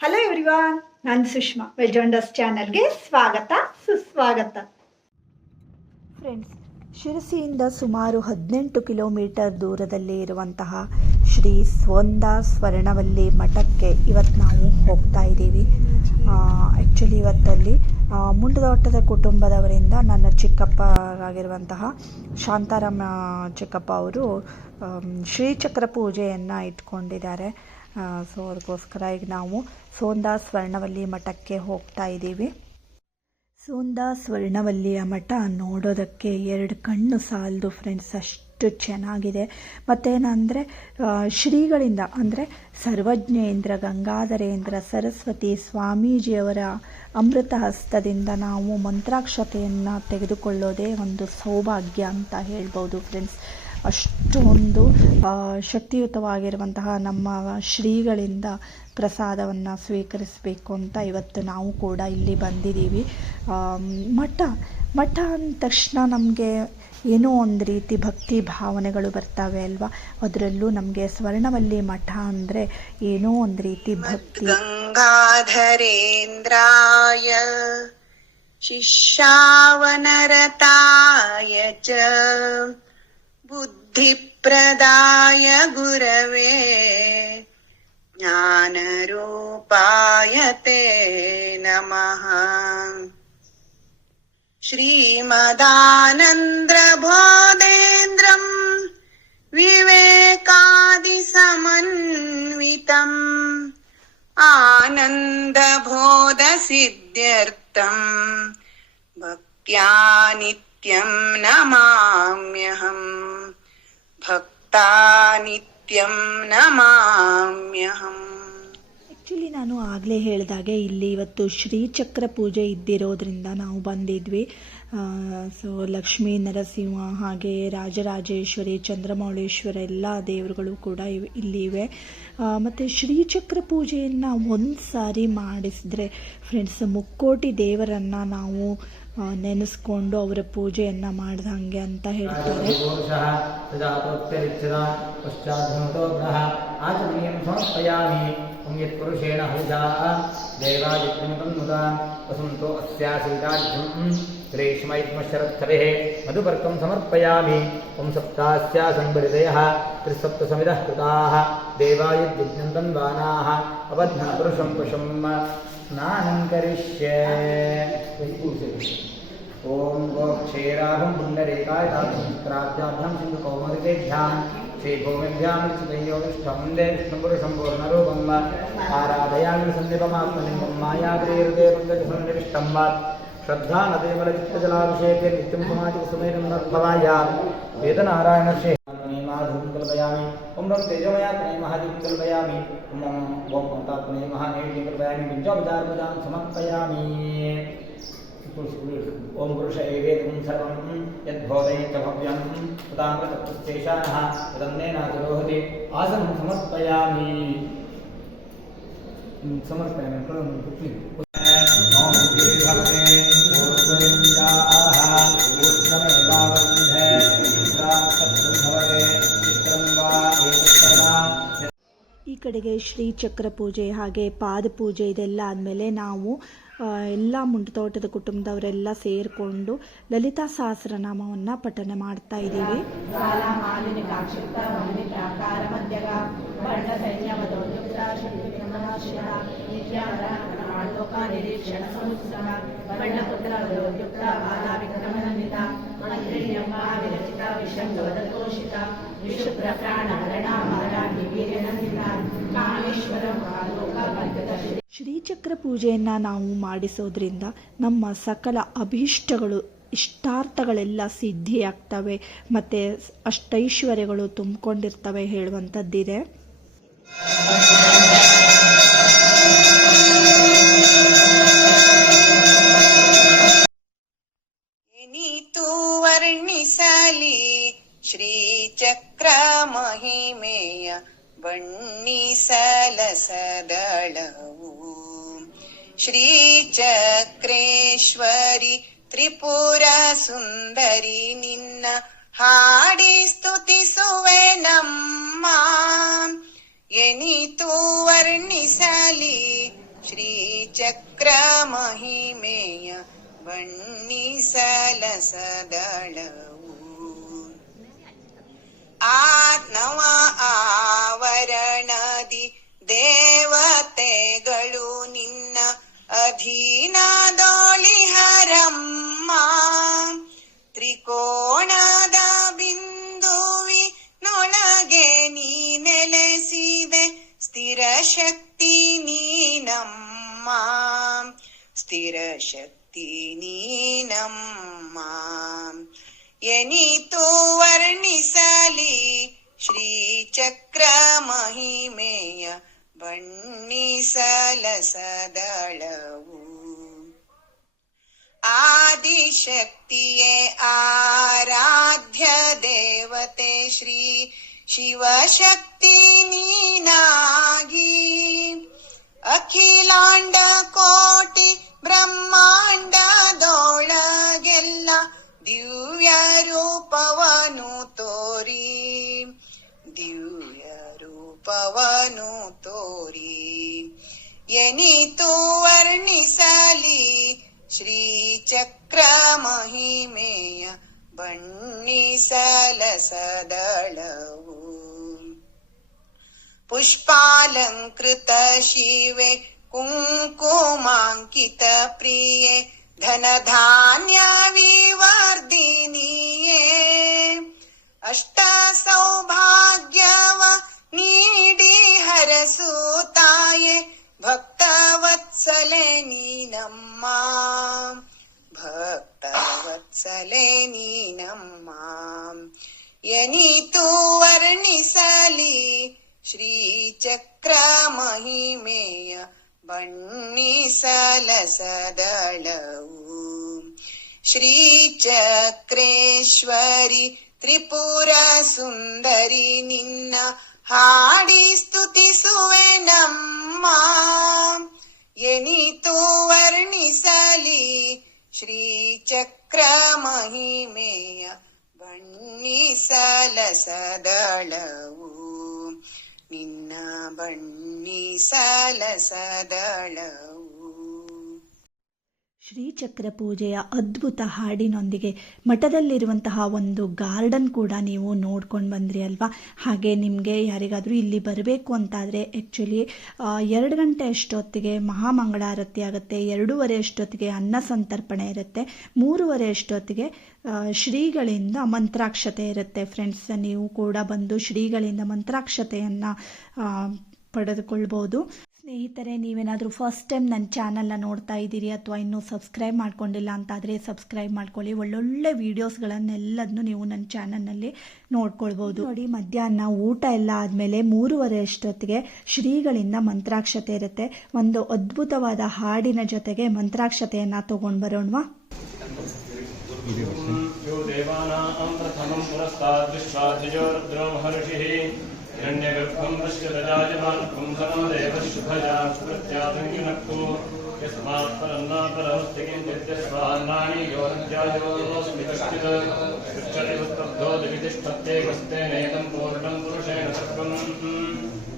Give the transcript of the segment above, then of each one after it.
Hello everyone, ನಾನು ಸುಷ್ಮಾ. ವೆಲ್ಜಾಂಡರ್ಸ್ ಚಾನಲ್ಗೆ ಸ್ವಾಗತ ಸುಸ್ವಾಗತ. ಫ್ರೆಂಡ್ಸ್, ಶಿರಸಿಯಿಂದ ಸುಮಾರು 18 ಕಿಲೋಮೀಟರ್ ದೂರದಲ್ಲಿ ಇರುವಂತಹ ಶ್ರೀ ಸ್ವೊಂದ ಸ್ವರ್ಣವಲ್ಲಿ ಮಠಕ್ಕೆ ಇವತ್ತು ನಾವು ಹೋಗ್ತಾ ಇದ್ದೀವಿ. ಆ್ಯಕ್ಚುಲಿ ಇವತ್ತಲ್ಲಿ ಮುಂಡದೋಟದ ಕುಟುಂಬದವರಿಂದ ನನ್ನ ಚಿಕ್ಕಪ್ಪರಾಗಿರುವಂತಹ ಶಾಂತಾರಾಮ ಚಿಕ್ಕಪ್ಪ ಅವರು ಶ್ರೀಚಕ್ರ ಪೂಜೆಯನ್ನು ಇಟ್ಕೊಂಡಿದ್ದಾರೆ. ಸೊ ಅದಕ್ಕೋಸ್ಕರ ಈಗ ನಾವು ಸೋಂದ ಸ್ವರ್ಣವಲ್ಲಿ ಮಠಕ್ಕೆ ಹೋಗ್ತಾ ಇದ್ದೀವಿ. ಸೋಂದ ಸ್ವರ್ಣವಲ್ಲಿಯ ಮಠ ನೋಡೋದಕ್ಕೆ 2 ಕಣ್ಣು ಸಾಲದು ಫ್ರೆಂಡ್ಸ್, ಅಷ್ಟು ಚೆನ್ನಾಗಿದೆ. ಮತ್ತೇನಂದರೆ ಶ್ರೀಗಳಿಂದ ಅಂದರೆ ಸರ್ವಜ್ಞೇಂದ್ರ ಗಂಗಾಧರೇಂದ್ರ ಸರಸ್ವತಿ ಸ್ವಾಮೀಜಿಯವರ ಅಮೃತ ಹಸ್ತದಿಂದ ನಾವು ಮಂತ್ರಾಕ್ಷತೆಯನ್ನು ತೆಗೆದುಕೊಳ್ಳೋದೇ ಒಂದು ಸೌಭಾಗ್ಯ ಅಂತ ಹೇಳ್ಬೋದು ಫ್ರೆಂಡ್ಸ್. ಅಷ್ಟೊಂದು ಶಕ್ತಿಯುತವಾಗಿರುವಂತಹ ನಮ್ಮ ಶ್ರೀಗಳಿಂದ ಪ್ರಸಾದವನ್ನು ಸ್ವೀಕರಿಸಬೇಕು ಅಂತ ಇವತ್ತು ನಾವು ಕೂಡ ಇಲ್ಲಿ ಬಂದಿದ್ದೀವಿ. ಮಠ ಅಂದ ತಕ್ಷಣ ನಮಗೆ ಏನೋ ಒಂದು ರೀತಿ ಭಕ್ತಿ ಭಾವನೆಗಳು ಬರ್ತವೆ ಅಲ್ವಾ. ಅದರಲ್ಲೂ ನಮಗೆ ಸ್ವರ್ಣವಲ್ಲಿ ಮಠ ಅಂದರೆ ಏನೋ ಒಂದು ರೀತಿ ಭಕ್ತಿ. ಗಂಗಾಧರೇಂದ್ರಾಯ ಶಿಷ್ಯಾವನರತಾಯ ಚ ಬುದ್ಧಿಪ್ರದಾಯ ಗುರವೇ ಜ್ಞಾನರೂಪಾಯ ತೇ ನಮಃ. ಶ್ರೀಮದಾನಂದಬೋಧೇಂದ್ರಂ ವಿವೇಕಾದಿಸಮನ್ವಿತಂ ಆನಂದಬೋಧಸಿದ್ಧ್ಯರ್ಥಂ ಭಕ್ತ್ಯಾ ನಿತ್ಯಂ ನಮಾಮ್ಯಹಂ. ಭಕ್ತಾ ನಿತ್ಯಂ ನಮಾಮ್ಯಹಂ. ಆ್ಯಕ್ಚುಲಿ ನಾನು ಆಗಲೇ ಹೇಳಿದಾಗೆ ಇಲ್ಲಿ ಇವತ್ತು ಶ್ರೀಚಕ್ರ ಪೂಜೆ ಇದ್ದಿರೋದ್ರಿಂದ ನಾವು ಬಂದಿದ್ವಿ. ಸೊ ಲಕ್ಷ್ಮೀ ನರಸಿಂಹ ಹಾಗೆ ರಾಜರಾಜೇಶ್ವರಿ ಚಂದ್ರಮೌಳೇಶ್ವರ ಎಲ್ಲ ದೇವರುಗಳು ಕೂಡ ಇಲ್ಲಿ ಇವೆ. ಮತ್ತು ಶ್ರೀಚಕ್ರ ಪೂಜೆಯನ್ನು ಒಂದು ಸಾರಿ ಮಾಡಿಸಿದ್ರೆ ಫ್ರೆಂಡ್ಸ್, ಮುಕ್ಕೋಟಿ ದೇವರನ್ನು ನಾವು ನೆನೆಸ್ಕೊಂಡು ಅವರ ಪೂಜೆಯನ್ನು ಮಾಡ್ದಂಗೆ ಅಂತ ಹೇಳ್ತಾರೆ. ಪುರುಷೇಣ ಹರಿಷಾ ದೇವಾದಿತ್ಯಮುಖಂ ಮುದ ವಸಂತೋ ಅಸ್ಯಾಸೀರಾಜ್ಯಂ ಶ್ರೇಷ್ಮೈತ್ಮಶರತ್ಥರೆಃ ಮಧುಪರ್ಕಂ ಸಮರ್ಪಯಾಮಿ. ಓಂ ಸಪ್ತಾಸ್ಯಾ ಸಂಬರಿದಯಃ ತ್ರಿಸಪ್ತ ಸಮಿದಃ ಕೃತಾಃ ದೇವಾಯುಜ್ಞಂ ತನ್ವಾನಾಃ ಅವಧ್ನ ಪುರುಷಂ ಪಶಂ ಸ್ನಾನಂ ಕರಿಷ್ಯೆ. ಓಂ ಗೋಕ್ಷೇರಾಭಂ ಪುಂಡರೀಕಾಯ ತಾಭ್ಯಾಂ ಸಿಂಧು ಕೌಮರಿತೇಭ್ಯಾಂ ಶ್ರೀಭೂಮಿಭ್ಯಾಂ ಶ್ರೀಯೋಗಿಷ್ಠಮಂದೇ ವಿಷ್ಣುಪುರುಷಂ ಪೂರ್ಣರೂಪಂ ಆರಾಧಯಾಮಿ ಸಂದೀಪಮಾತ್ಮನಿಂ ಮಾಯಾದ್ರೀಹೃದಯ ಪಂಕಜಸನ್ನಿವಿಷ್ಟಂ ಶ್ರದ್ಧಾ ನದೇಮಲಚಿತ್ತಜಲಾಭಿಷೇಕೆ ನಿತ್ಯಂ ಸಮಾಧಿಕುಸುಮೇನ ನರ್ಭವಾಯಾಂ ವೇದನಾರಾಯಣರ್ಷೇ ಮಾಧುಂ ಕಲ್ಪಯಾಮಿ. ಓಂ ರಂ ತೇಜೋಮಯಾತ್ಮನೇ ಮಹಾದೀಂ ಕಲ್ಪಯಾಮಿ. ಓಂ ಮಮತಾತ್ಮನೇ ಮಹಾನೇಷೀಂ ಕಲ್ಪಯಾಮಿ. ಪಂಚೋಪಚಾರಪೂಜಾಂ ಸಮರ್ಪಯಾಮಿ. ಓಂ ಪುರುಷ ಏವೇದಂ ಸರ್ವಂ ಯದ್ಬೋಧಯೇ ಚ ಭವ್ಯಂ ತಥಾಮೃತಪ್ರತ್ಯೇಷಾನಃ ತದನ್ನೇನಾತಿರೋಹತಿ ಆಸನಂ ಸಮರ್ಪಯಾಮಿ. ಈ ಕಡೆಗೆ ಶ್ರೀಚಕ್ರ ಪೂಜೆ ಹಾಗೆ ಪಾದ ಪೂಜೆ ಇದೆಲ್ಲ ಆದಮೇಲೆ ನಾವು ಎಲ್ಲ ಮುಂಡತೋಟದ ಕುಟುಂಬದವರೆಲ್ಲ ಸೇರಿಕೊಂಡು ಲಲಿತಾ ಸಹಸ್ರನಾಮವನ್ನು ಪಠನೆ ಮಾಡ್ತಾ ಇದ್ದೀವಿ. ಶ್ರೀಚಕ್ರ ಪೂಜೆಯನ್ನು ನಾವು ಮಾಡಿಸೋದ್ರಿಂದ ನಮ್ಮ ಸಕಲ ಅಭೀಷ್ಟಗಳು ಇಷ್ಟಾರ್ಥಗಳೆಲ್ಲ ಸಿದ್ಧಿಯಾಗ್ತವೆ ಮತ್ತು ಅಷ್ಟೈಶ್ವರ್ಯಗಳು ತುಂಬಿಕೊಂಡಿರ್ತವೆ ಹೇಳುವಂಥದ್ದಿದೆ. ಎನಿತು ವರ್ಣಿಸಲಿ ಶ್ರೀಚಕ್ರ ಮಹಿಮೆಯ ಬಣ್ಣಿಸಲಸದಳವು. ಶ್ರೀಚಕ್ರೇಶ್ವರಿ ತ್ರಿಪುರ ಸುಂದರಿ ನಿನ್ನ ಹಾಡಿ ಸ್ತುತಿಸುವೆ ನಮ್ಮ. ಎನಿತು ವರ್ಣಿಸಲಿ ಚಕ್ರ ಮಹಿಮೆಯ ಬಣ್ಣಿಸಲಸದಳವು ಆತ್ಮವ ಆವರಣದಿ ದೇವತೆಗಳು ನಿನ್ನ ಅಧೀನದೊಳಿಹರಮ್ಮ ತ್ರಿಕೋಣದ ಬಿಂದುವಿನೊಳಗೆ ನೀ ನೆಲೆಸಿದೆ ಸ್ಥಿರ ಶಕ್ತಿ ನೀನಮ್ಮ ಸ್ಥಿರ ಶಕ್ತಿ ನೀನಮ್ಮ ಎನಿತು ವರ್ಣಿಸಲಿ ಶ್ರೀಚಕ್ರ ಮಹಿಮೆಯ ಬಣ್ಣಿಸಲಸದಳವು ಆದಿಶಕ್ತಿಯೇ ಆರಾಧ್ಯ ದೇವತೆ ಶ್ರೀ ಶಿವಶಕ್ತಿ ನೀನಾಗಿ ಅಖಿಲಾಂಡ ಕೋಟಿ ಬ್ರಹ್ಮಾಂಡದೊಳಗೆಲ್ಲ ದಿವ್ಯ ರೂಪವನು ತೋರಿ ದಿವ್ಯ ರೂಪವನು ತೋರಿ ಎನಿತು ವರ್ಣಿಸಲಿ ಶ್ರೀಚಕ್ರ ಮಹಿಮೆಯ ಬಣ್ಣಿಸಲಸದಳವು ಪುಷ್ಪಾಲಂಕೃತ ಶಿವೆ ಕುಂಕುಮಾಂಕಿತ ಪ್ರಿಯೆ ಧನಧಾನ್ಯ ವಿವರ್ಧಿನಿಯೇ ಅಷ್ಟ ಸೌಭಾಗ್ಯವ ನೀಡಿ ಹರಸುತ್ತಾಯೆ ಭಕ್ತವತ್ಸಲೆ ನೀನಮ್ಮ ಭಕ್ತವತ್ಸಲೆ ನೀನಮ್ಮ ಎನಿತು ವರ್ಣಿಸಲಿ ಶ್ರೀಚಕ್ರ ಮಹಿಮೆಯ ಬಣ್ಣಿಸಲಸದಳವು ಶ್ರೀಚಕ್ರೇಶ್ವರಿ ತ್ರಿಪುರ ಸುಂದರಿ ನಿನ್ನ ಹಾಡಿ ಸ್ತುತಿಸುವೆ ನಮ್ಮ ಎನಿತು ವರ್ಣಿಸಲಿ ಶ್ರೀಚಕ್ರ ಮಹಿಮೆಯ ಬಣ್ಣಿಸಲಸದಳವು ನಿನ್ನ ಬಣ್ಣಿಸಲಸದಳವು ಶ್ರೀಚಕ್ರ ಪೂಜೆಯ ಅದ್ಭುತ ಹಾಡಿನೊಂದಿಗೆ ಮಠದಲ್ಲಿರುವಂತಹ ಒಂದು ಗಾರ್ಡನ್ ಕೂಡ ನೀವು ನೋಡ್ಕೊಂಡು ಬಂದ್ರಿ ಅಲ್ವಾ. ಹಾಗೆ ನಿಮಗೆ ಯಾರಿಗಾದರೂ ಇಲ್ಲಿ ಬರಬೇಕು ಅಂತಾದರೆ ಆ್ಯಕ್ಚುಲಿ 2 ಗಂಟೆ ಅಷ್ಟೊತ್ತಿಗೆ ಮಹಾಮಂಗಳಾರತಿ ಆಗುತ್ತೆ, 2:30 ಅಷ್ಟೊತ್ತಿಗೆ ಅನ್ನ ಸಂತರ್ಪಣೆ ಇರುತ್ತೆ, 3:30 ಅಷ್ಟೊತ್ತಿಗೆ ಶ್ರೀಗಳಿಂದ ಮಂತ್ರಾಕ್ಷತೆ ಇರುತ್ತೆ. ಫ್ರೆಂಡ್ಸ್, ನೀವು ಕೂಡ ಬಂದು ಶ್ರೀಗಳಿಂದ ಮಂತ್ರಾಕ್ಷತೆಯನ್ನು ಪಡೆದುಕೊಳ್ಬೋದು. ಸ್ನೇಹಿತರೆ, ನೀವೇನಾದರೂ ಫಸ್ಟ್ ಟೈಮ್ ನನ್ನ ಚಾನಲ್ನ ನೋಡ್ತಾ ಇದ್ದೀರಿ ಅಥವಾ ಇನ್ನೂ ಸಬ್ಸ್ಕ್ರೈಬ್ ಮಾಡ್ಕೊಂಡಿಲ್ಲ ಅಂತಾದರೆ ಸಬ್ಸ್ಕ್ರೈಬ್ ಮಾಡ್ಕೊಳ್ಳಿ. ಒಳ್ಳೊಳ್ಳೆ ವೀಡಿಯೋಸ್ಗಳನ್ನೆಲ್ಲದನ್ನು ನೀವು ನನ್ನ ಚಾನಲ್ನಲ್ಲಿ ನೋಡ್ಕೊಳ್ಬೋದು. ನೋಡಿ, ಮಧ್ಯಾಹ್ನ ಊಟ ಎಲ್ಲ ಆದಮೇಲೆ 3:30 ಅಷ್ಟೊತ್ತಿಗೆ ಶ್ರೀಗಳಿಂದ ಮಂತ್ರಾಕ್ಷತೆ ಇರುತ್ತೆ. ಒಂದು ಅದ್ಭುತವಾದ ಹಾಡಿನ ಜೊತೆಗೆ ಮಂತ್ರಾಕ್ಷತೆಯನ್ನು ತೊಗೊಂಡು ಬರೋಣವಾ. हिरण्यगर्भं पश्यतजायमानं पुंसमदेवः शुभजा सुप्रत्यासंयुनक्तु यस्मात् परन्नापरमस्ति किञ्चिद्यस्वान्नानि योनध्यायोऽस्मि कश्चित् पृच्छति स्तब्धो दिवितिष्ठत्ते कस्तेनेदं पूर्णं पुरुषेण सर्वं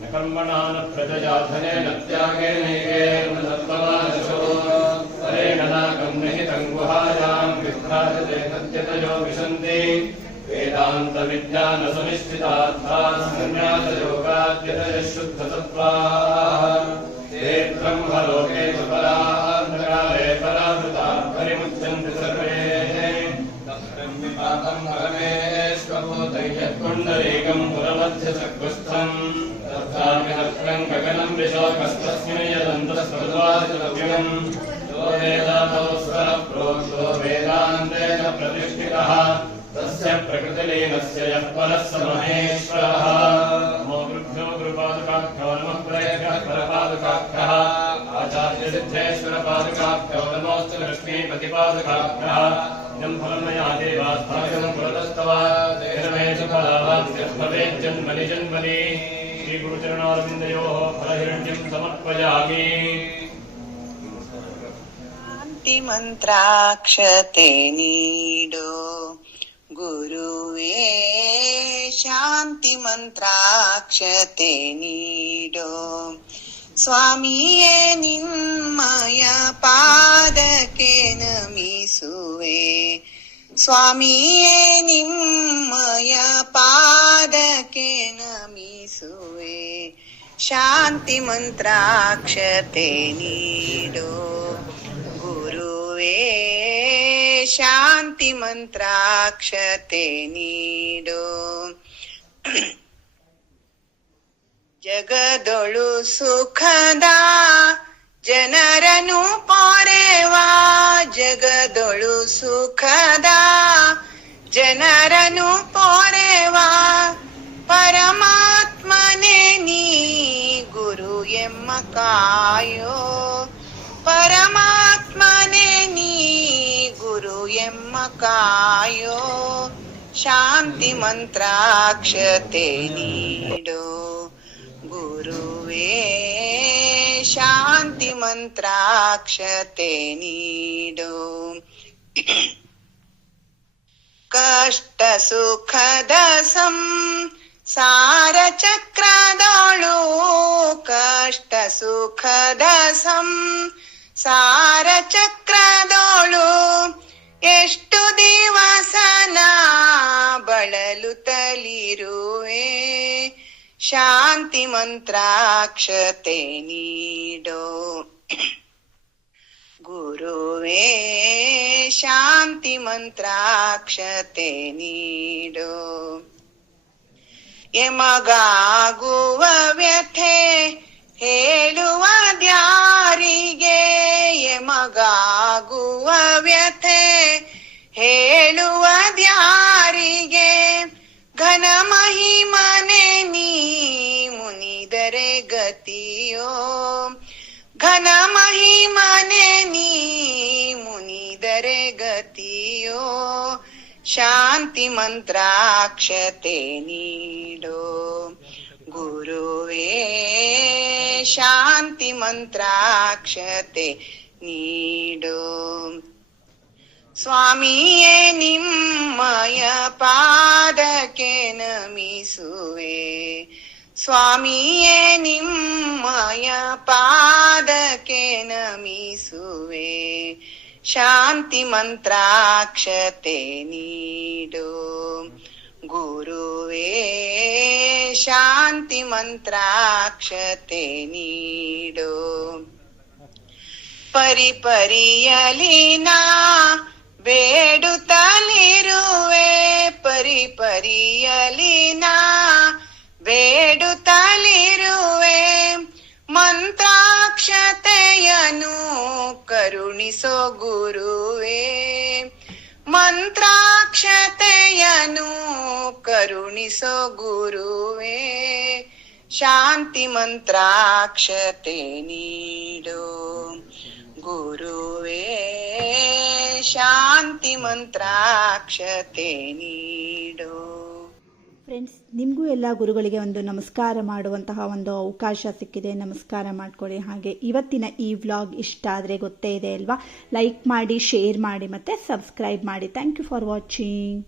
न कर्मणा न प्रजया धनेन त्यागेनैकेन तत्त्ववादशो परेण नाकं निहितं गुहायां विभ्राजते तद्यतयो विशन्ति वेदान्तविज्ञानसुनिश्चितार्थाः सन्न्यासयोगाद्यतयः शुद्धसत्त्वाः ते ब्रह्मलोके च परान्तकाले परावृताः परिमुच्यन्ते सर्वे तत्रं विपाकं परमेश्वभूतं यत्पुण्डरीकं पुरमध्यचक्रस्थं तत्रामिनक्रं गगनं विशोकस्तस्मिन् यदन्तस्पर्द्वाचलव्यम् यो वेदातो स्वरप्रोक्तो वेदान्तेन प्रतिष्ठितः तस्य प्रकृतिलीनस्य यः परः स महेश्वरः नमो गुरुभ्यो गुरुपादुकाभ्यो नमः प्रयभ्यः परपादुकाभ्यः आचार्यसिद्धेश्वरपादुकाभ्यो नमोऽस्तु लक्ष्मीपतिपादुकाभ्यः इदं फलं मया देवास्भागं पुरतस्तव तेन मे सुफलावाप्तिः भवेत् जन्मनि जन्मनि श्रीगुरुचरणारविन्दयोः फलहिरण्यं समर्पयामि. ಮಂತ್ರಾಕ್ಷತೆ ನೀಡೋ ಗುರುವೇ, ಶಾಂತಿ ಮಂತ್ರಾಕ್ಷತೆ ನೀಡೋ ಸ್ವಾಮಿಯೇ, ನಿಮ್ಮ ನಿಮ್ಮಯ ಪಾದಕ್ಕೆ ನಮಿಸುವೆ ಸ್ವಾಮಿಯೇ ನಿಮ್ಮಯ ಪಾದಕ್ಕೆ ನಮಿಸುವೆ ಶಾಂತಿ ಮಂತ್ರಾಕ್ಷತೆ ನೀಡೋ ಗುರುವೇ ಶಾಂತಿ ಮಂತ್ರಾಕ್ಷತೆ ನೀಡೋ ಜಗದೊಳು ಸುಖದ ಜನರನ್ನು ಪೊರೆವಾ ಜಗದೊಳು ಸುಖದ ಜನರನ್ನು ಪೊರೆವಾ ಪರಮಾತ್ಮನೇ ನೀ ಗುರು ಎಮ್ಮ ಕಾಯೋ ಪರಮಾತ್ಮನೇ ನೀ ಗುರು ಎಮ್ಮ ಕಾಯೋ ಶಾಂತಿ ಮಂತ್ರಾಕ್ಷತೆ ನೀಡೋ ಗುರುವೇ ಶಾಂತಿ ಮಂತ್ರಾಕ್ಷತೆ ನೀಡೋ ಕಷ್ಟ ಸುಖದ ಸಂಸಾರ ಚಕ್ರದೊಳು ಕಷ್ಟ ಸುಖದ ಸಂಸಾರ ಚಕ್ರದೊಳು ಎಷ್ಟು ದಿವಸನ ಬಳಲುತ್ತಲಿರುವೆ ಶಾಂತಿ ಮಂತ್ರಾಕ್ಷತೆ ನೀಡೋ ಗುರುವೇ ಶಾಂತಿ ಮಂತ್ರಾಕ್ಷತೆ ನೀಡೋ ಎಮಗಾಗುವ ವ್ಯಥೆ ಹೇಳುವ ದ್ಯಾರಿಗೆ ಎಮಗಾಗುವ ವ್ಯಥೆ ಹೇಳುವ ದ್ಯಾರಿಗೆ ಘನ ಮಹಿಮನೆ ನೀ ಮುನಿದರೆ ಗತಿಯೋ ಘನ ಮಹಿಮನೆ ನೀ ಮುನಿದರೆ ಗತಿಯೋ ಶಾಂತಿ ಮಂತ್ರಾಕ್ಷತೆ ನೀಡೋ ಗುರುವೇ ಶಾಂತಿ ಮಂತ್ರಾಕ್ಷತೆ ನೀಡೋ ಸ್ವಾಮಿಯೇ ನಿಮ್ಮಯ ಪಾದಕ್ಕೆ ನಮಿಸುವೆ ಸ್ವಾಮಿಯೇ ನಿಮ್ಮಯ ಪಾದಕ್ಕೆ ನಮಿಸುವೆ ಶಾಂತಿ ಮಂತ್ರಾಕ್ಷತೆ ನೀಡೋ ಗುರುವೇ ಶಾಂತಿ ಮಂತ್ರಾಕ್ಷತೆ ನೀಡೋ ಪರಿಪರಿಯಲಿನ ಬೇಡುತ್ತಲಿರುವೆ ಪರಿಪರಿಯಲಿನ ಬೇಡುತ್ತಲಿರುವೆ ಮಂತ್ರಾಕ್ಷತೆಯನು ಕರುಣಿಸೋ ಗುರುವೇ ಮಂತ್ರಾಕ್ಷತೆಯನು ಕರುಣಿಸೋ ಗುರುವೇ ಶಾಂತಿ ಮಂತ್ರಾಕ್ಷತೆ ನೀಡೋ ಗುರುವೇ ಶಾಂತಿ ಮಂತ್ರಾಕ್ಷತೆ ನೀಡೋ. ಫ್ರೆಂಡ್ಸ್, ನಿಮಗೂ ಎಲ್ಲ ಗುರುಗಳಿಗೆ ಒಂದು ನಮಸ್ಕಾರ ಮಾಡುವಂತಹ ಒಂದು ಅವಕಾಶ ಸಿಕ್ಕಿದೆ. ನಮಸ್ಕಾರ ಮಾಡ್ಕೊಳ್ಳಿ. ಹಾಗೆ ಇವತ್ತಿನ ಈ ವ್ಲಾಗ್ ಇಷ್ಟ ಆದರೆ ಗೊತ್ತೇ ಇದೆ ಅಲ್ವಾ, ಲೈಕ್ ಮಾಡಿ, ಶೇರ್ ಮಾಡಿ ಮತ್ತು ಸಬ್ಸ್ಕ್ರೈಬ್ ಮಾಡಿ. Thank you for watching.